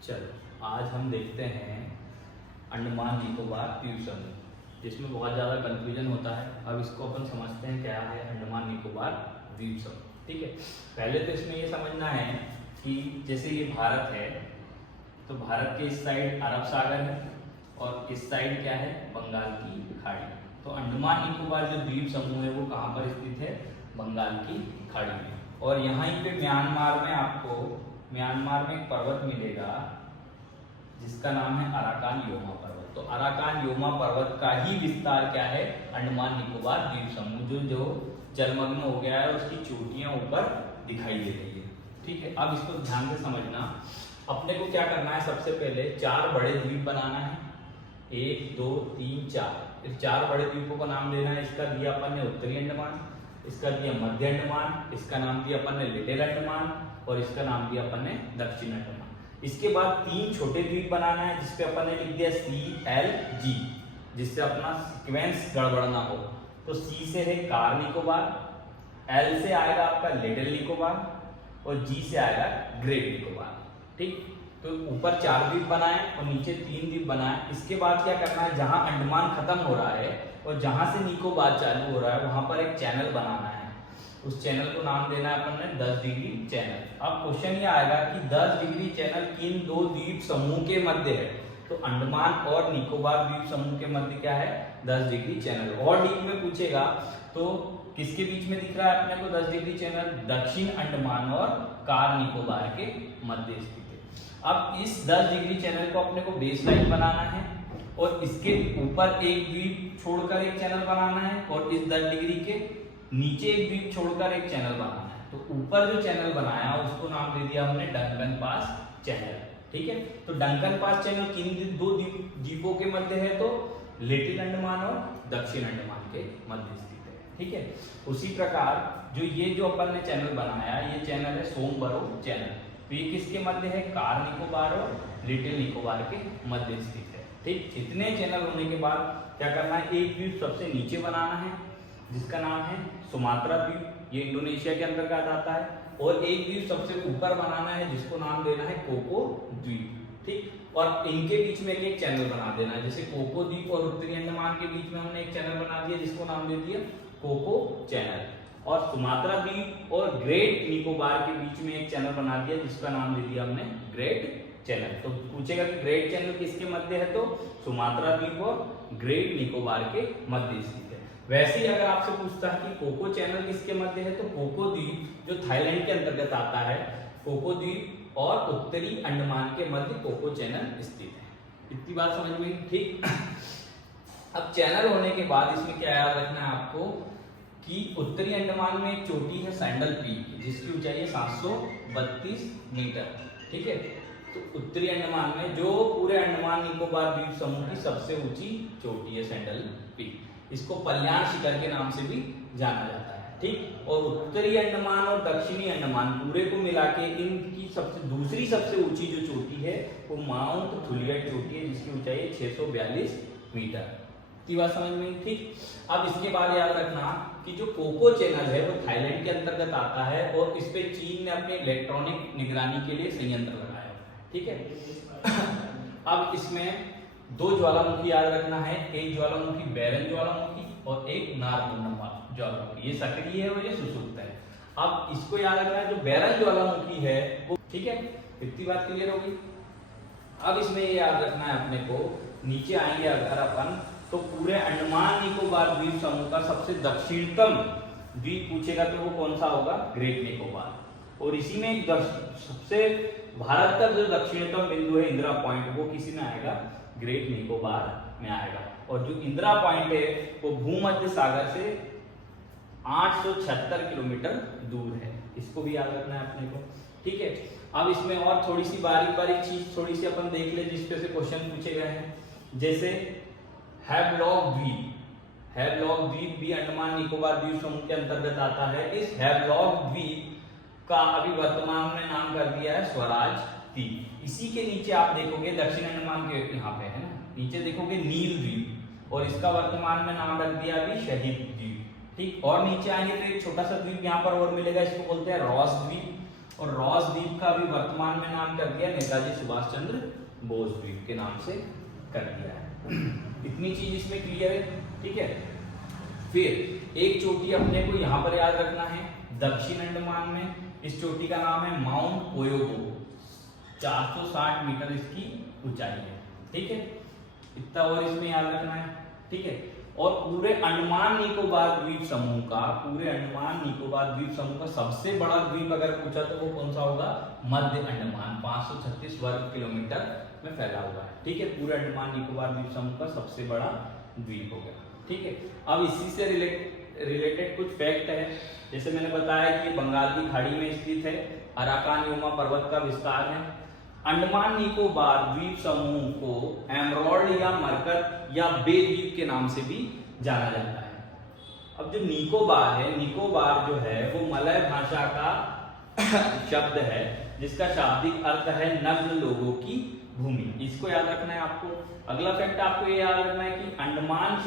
चलो आज हम देखते हैं अंडमान निकोबार द्वीप समूह, जिसमें बहुत ज़्यादा कंफ्यूजन होता है। अब इसको अपन समझते हैं क्या है अंडमान निकोबार द्वीप समूह। ठीक है, पहले तो इसमें ये समझना है कि जैसे ये भारत है तो भारत के इस साइड अरब सागर है और इस साइड क्या है बंगाल की खाड़ी। तो अंडमान निकोबार जो द्वीप समूह है वो कहाँ पर स्थित है, बंगाल की खाड़ी में। और यहाँ पे म्यांमार में आपको म्यांमार में एक पर्वत मिलेगा जिसका नाम है अराकान योमा पर्वत। तो अराकान योमा पर्वत का ही विस्तार क्या है, अंडमान निकोबार द्वीप समूह जो जलमग्न हो गया है, उसकी चोटियां ऊपर दिखाई दे रही है। ठीक है, अब इसको ध्यान से समझना। अपने को क्या करना है, सबसे पहले 4 बड़े द्वीप बनाना है, 1 2 3 4। इस 4 बड़े द्वीपों को नाम देना है। इसका दिया अपन ने उत्तरी अंडमान, इसका दिया मध्य अंडमान, इसका नाम दिया अपन ने लिटिल अंडमान और इसका नाम दिया अपन ने दक्षिण अंडमान। इसके बाद 3 छोटे द्वीप बनाना है जिसपे अपन ने लिख दिया CLG, जिससे अपना सीक्वेंस गड़बड़ ना हो। तो C से है कार निकोबार, L से आएगा आपका लिटिल निकोबार और G से आएगा ग्रेट निकोबार। ठीक, तो ऊपर 4 द्वीप बनाए और नीचे 3 द्वीप बनाए। इसके बाद क्या करना है, जहां अंडमान खत्म हो रहा है और जहां से निकोबार चालू हो रहा है वहां पर एक चैनल बनाना है। उस चैनल को नाम देना है अपन ने 10 डिग्री चैनल। अब क्वेश्चन ये आएगा कि 10 डिग्री चैनल किन 2 द्वीप समूह के मध्य है। तो अंडमान और निकोबार द्वीप समूह के मध्य क्या है, 10 डिग्री चैनल। और डीप में पूछेगा तो किसके बीच में दिख रहा है अपने को 10 डिग्री चैनल, दक्षिण अंडमान और कार निकोबार के मध्य स्थित है। अब इस 10 डिग्री चैनल को अपने को बेस लाइन बनाना है और इसके ऊपर एक द्वीप छोड़कर एक चैनल बनाना है और इस 10 डिग्री के नीचे एक द्वीप छोड़कर एक चैनल बनाना है। तो ऊपर जो चैनल बनाया उसको नाम दे दिया हमने डंकन पास चैनल। ठीक है, तो डंकन पास चैनल किन 2 द्वीपों के मध्य है, तो लिटिल अंडमान और दक्षिण अंडमान के मध्य स्थित है। ठीक है, उसी प्रकार जो अपन ने चैनल बनाया, ये चैनल है सोमबरो चैनल। तो ये किसके मध्य है, कार निकोबार और लिटिल निकोबार के मध्य स्थित है। ठीक, इतने चैनल होने के बाद क्या करना है, एक द्वीप सबसे नीचे बनाना है जिसका नाम है सुमात्रा द्वीप, ये इंडोनेशिया के अंतर्गत आता है। और एक द्वीप सबसे ऊपर बनाना है जिसको नाम देना है कोको द्वीप। ठीक, और इनके बीच में एक चैनल बना देना है। जैसे कोको द्वीप और उत्तरी अंडमान के बीच में हमने एक चैनल बना दिया जिसको नाम दे दिया कोको चैनल। और सुमात्रा द्वीप और ग्रेट निकोबार के बीच में एक चैनल बना दिया जिसका नाम दे दिया हमने ग्रेट चैनल। तो पूछेगा कि ग्रेट चैनल किसके मध्य है, तो सुमात्रा द्वीप और ग्रेट निकोबार के मध्य स्थित है। वैसे ही अगर आपसे पूछता है कि कोको चैनल किसके मध्य है, तो कोको द्वीप जो थाईलैंड के अंतर्गत आता है, कोको द्वीप और उत्तरी अंडमान के मध्य कोको चैनल स्थित है। इतनी बात समझ में? ठीक, अब चैनल होने के बाद इसमें क्या याद रखना है आपको कि उत्तरी अंडमान में एक चोटी है सैंडल पीक, जिसकी ऊंचाई है 732 मीटर। ठीक है, तो उत्तरी अंडमान में जो पूरे अंडमान निकोबार द्वीप समूह की सबसे ऊंची चोटी है सैंडल पीक, इसको कल्याण शिखर के नाम से भी जाना जाता है। ठीक, और उत्तरी अंडमान और दक्षिणी अंडमान पूरे को मिला के इनकी दूसरी सबसे ऊंची जो चोटी है वो माउंट थुलियट चोटी है जिसकी ऊंचाई है 642 मीटर। बात समझ में? ठीक, अब इसके बाद याद रखना कि जो कोको चैनल है वो थाईलैंड के अंतर्गत आता है और इस पे चीन ने अपने इलेक्ट्रॉनिक निगरानी के लिए संयंत्र लगाया। ठीक है, अब इसमें 2 ज्वालामुखी याद रखना है, एक ज्वालामुखी बैरन ज्वालामुखी और एक नारमुन्नम ज्वालामुखी। ये सक्रिय है और ये सुसुप्त है। अब इसको याद रखना है, जो बैरन ज्वालामुखी है वो, ठीक है, इतनी बात क्लियर होगी। अब इसमें ये याद रखना है अपने को, नीचे आएंगे अगर अपन तो पूरे अंडमान निकोबार द्वीप समूह का सबसे दक्षिणतम द्वीप पूछेगा तो वो कौन सा होगा, ग्रेट निकोबार। और इसी में सबसे भारत का जो दक्षिणतम बिंदु है इंदिरा पॉइंट, वो किसी में आएगा, ग्रेट निकोबार में आएगा। और जो इंदिरा पॉइंट है वो भूमध्य सागर से 876 किलोमीटर दूर है। इसको भी याद रखना है अपने को। ठीक है, अब इसमें और थोड़ी सी बारीक बारीक चीज थोड़ी सी अपन देख ले जिसपे से क्वेश्चन पूछे गए हैं। जैसे हैवलॉक द्वीप, हैवलॉक द्वीप भी अंडमान निकोबार द्वीप समूह के अंतर्गत आता है। इस हैवलॉक द्वीप का अभी वर्तमान में नाम कर दिया है स्वराज द्वीप। इसी के नीचे आप देखोगे दक्षिण अंडमान के यहाँ पे है ना, नीचे देखोगे नील द्वीप और इसका वर्तमान में नाम रख दिया अभी शहीद द्वीप। ठीक, और नीचे आएंगे तो एक छोटा सा द्वीप यहाँ पर और मिलेगा, इसको बोलते हैं रॉस द्वीप। और रॉस द्वीप का भी वर्तमान में नाम कर दिया नेताजी सुभाष चंद्र बोस द्वीप के नाम से कर दिया है। इतनी चीज इसमें क्लियर है, ठीक है। फिर एक चोटी अपने को यहाँ पर याद रखना है दक्षिण अंडमान में, इस चोटी का नाम है माउंट कोयोगो, 460 मीटर इसकी ऊंचाई है, ठीक है। इतना और इसमें याद रखना है, ठीक है। और पूरे अंडमान निकोबार द्वीप समूह का, पूरे अंडमान निकोबार द्वीप समूह का सबसे बड़ा द्वीप अगर पूछा तो वो कौन सा होगा, मध्य अंडमान, 536 वर्ग किलोमीटर में फैला हुआ है, ठीक है। पूरे अंडमान निकोबार द्वीप समूह का सबसे बड़ा द्वीप हो गया, ठीक है। अब इसी से रिलेटेड कुछ फैक्ट है, जैसे मैंने बताया कि बंगाल की खाड़ी में स्थित है, अराकान योमा पर्वत का विस्तार है। अंडमान निकोबार द्वीप समूह को एमरोल्ड या मरकत या बे द्वीप के नाम से भी जाना जाता है। अब जो निकोबार है, निकोबार जो है वो मलय भाषा का शब्द है जिसका शाब्दिक अर्थ है नग्न लोगों की भूमि। इसको याद रखना है आपको। अगला फैक्ट आपको ये याद रखना है कि अंडमान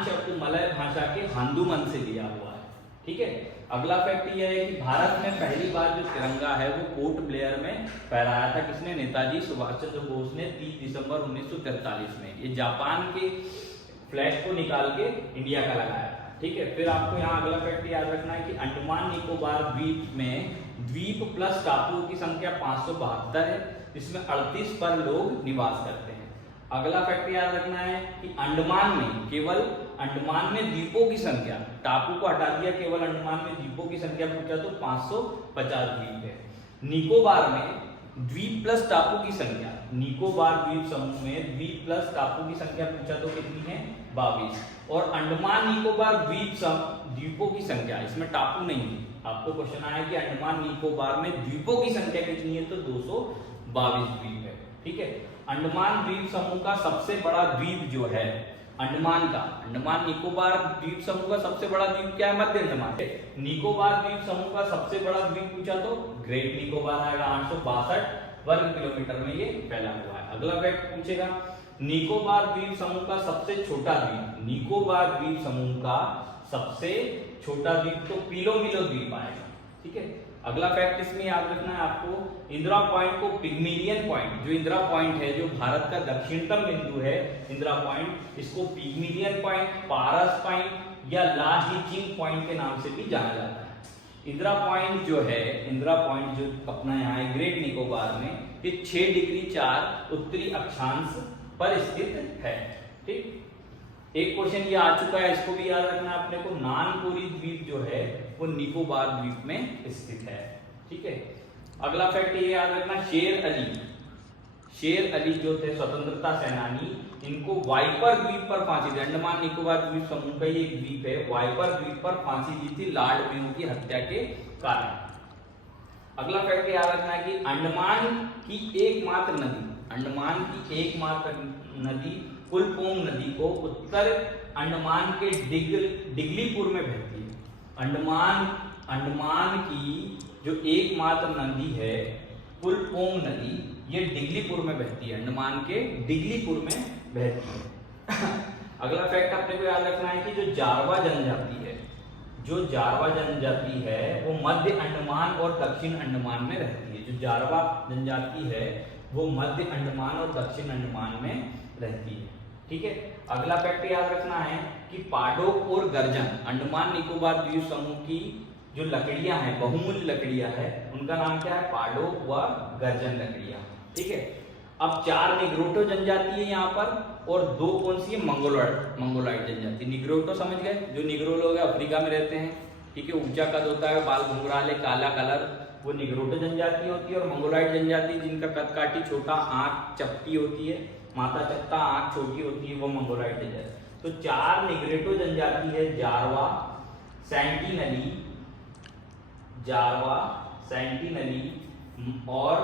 शब्द मलय भाषा के हांदुमन से लिया हुआ है, ठीक है। अगला फैक्ट यह है कि भारत में पहली बार जो तिरंगा है वो पोर्ट ब्लेयर में फहराया था किसने, नेताजी सुभाष चंद्र बोस ने 30 दिसंबर 1943 में। ये जापान के फ्लैग को निकाल के इंडिया का लगाया था, ठीक है। फिर आपको यहाँ अगला फैक्ट याद रखना है कि अंडमान निकोबार द्वीप में द्वीप प्लस टापुओं की संख्या 572 है, इसमें 38 पर लोग निवास करते हैं। अगला फैक्ट याद रखना है कि अंडमान में द्वीपों की संख्या, टापू को हटा दिया, केवल अंडमान में द्वीपों की संख्या पूछा तो 550 द्वीप है। निकोबार में द्वीप प्लस टापू की संख्या, निकोबार द्वीप समूह में द्वीप प्लस टापू की संख्या पूछा तो कितनी है, 22। और अंडमान निकोबार द्वीपों की संख्या, इसमें टापू नहीं है, आपको क्वेश्चन आया कि अंडमान निकोबार में द्वीपों की संख्या कितनी है तो 222 द्वीप है, ठीक है। अंडमान द्वीप समूह का सबसे बड़ा द्वीप जो है अंडमान निकोबार द्वीप समूह का सबसे बड़ा द्वीप क्या है, मध्य अंडमान। निकोबार द्वीप समूह का सबसे बड़ा द्वीप पूछा तो ग्रेट निकोबार आएगा, 862 वर्ग किलोमीटर में ये फैला हुआ है। अगला फैक्ट पूछेगा निकोबार द्वीप समूह का सबसे छोटा द्वीप, निकोबार द्वीप समूह का सबसे छोटा द्वीप तो पिलोमिलो द्वीप आएगा, ठीक है। अगला फैक्ट इसमें याद रखना है आपको, इंदिरा पॉइंट को पिग्मिलियन पॉइंट, जो इंदिरा पॉइंट है जो भारत का दक्षिणतम बिंदु है इंदिरा पॉइंट, इसको पिग्मिलियन पॉइंट, पारस पॉइंट या लाहीचिंग पॉइंट के नाम से भी जाना जाता है। इंदिरा पॉइंट जो अपना यहाँ है ग्रेट निकोबार में, ये 6 डिग्री 4 उत्तरी अक्षांश पर स्थित है, ठीक। एक क्वेश्चन ये आ चुका है, इसको भी याद रखना अपने को, नानकोरी द्वीप जो है वो निकोबार द्वीप में स्थित है, ठीक है। अगला फैक्ट ये याद रखना, शेर अली जो थे स्वतंत्रता सेनानी, इनको वाइपर द्वीप पर फांसी दी, अंडमान निकोबार द्वीप समूह का ये एक द्वीप है, वाइपर द्वीप पर फांसी दी थी लॉर्ड मेयो की हत्या के कारण। अगला फैक्ट याद रखना है कि अंडमान की एकमात्र नदी कुलपोंग नदी को उत्तर अंडमान के डिगलीपुर में बहती है। अंडमान की जो एकमात्र नदी है कुलपोंग नदी, ये डिगलीपुर में बहती है, अंडमान के डिगलीपुर में बहती है। अगला फैक्ट अपने को याद रखना है कि जो जारवा जनजाति है वो मध्य अंडमान और दक्षिण अंडमान में रहती है। जो जारवा जनजाति है वो मध्य अंडमान और दक्षिण अंडमान में रहती है, ठीक है। अगला फैक्ट याद रखना है कि पाडोक और गर्जन, अंडमान निकोबार द्वीप समूह की जो लकड़ियां हैं, बहुमूल्य लकड़ियां हैं, उनका नाम क्या है, पाडोक व गर्जन लकड़ियां, ठीक है। अब 4 निग्रोटो जनजाति है यहाँ पर और 2 कौन सी है, मंगोलॉइड जनजाति। निग्रोटो समझ गए, जो निग्रो लोग अफ्रीका में रहते हैं, ठीक है, ऊंचा कद होता है, बाल घुंघराले, काला कलर, वो निग्रोटो जनजाति होती है। और मंगोलॉइड जनजाति जिनका कद काठी छोटा, आंख चपटी होती है, माथा चपटा, आंख छोटी होती है, वो मंगोलॉइड जनजाति। तो 4 निग्रोटो जनजाति है, जारवा, सेंटिनली और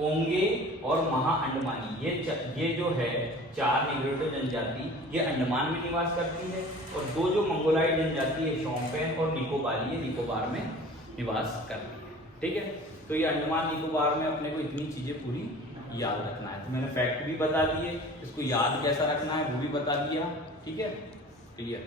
ओंगे और महा अंडमानी, ये जो है 4 निग्रोटो जनजाति ये अंडमान में निवास करती है, और 2 जो मंगोलॉइड जनजाति है शोम्पेन और निकोबारी, ये निकोबार में निवास करती है, ठीक है। तो ये अंडमान निकोबार में अपने को इतनी चीजें पूरी याद रखना है। तो मैंने फैक्ट भी बता दिए, इसको याद कैसा रखना है वो भी बता दिया, ठीक है, क्लियर।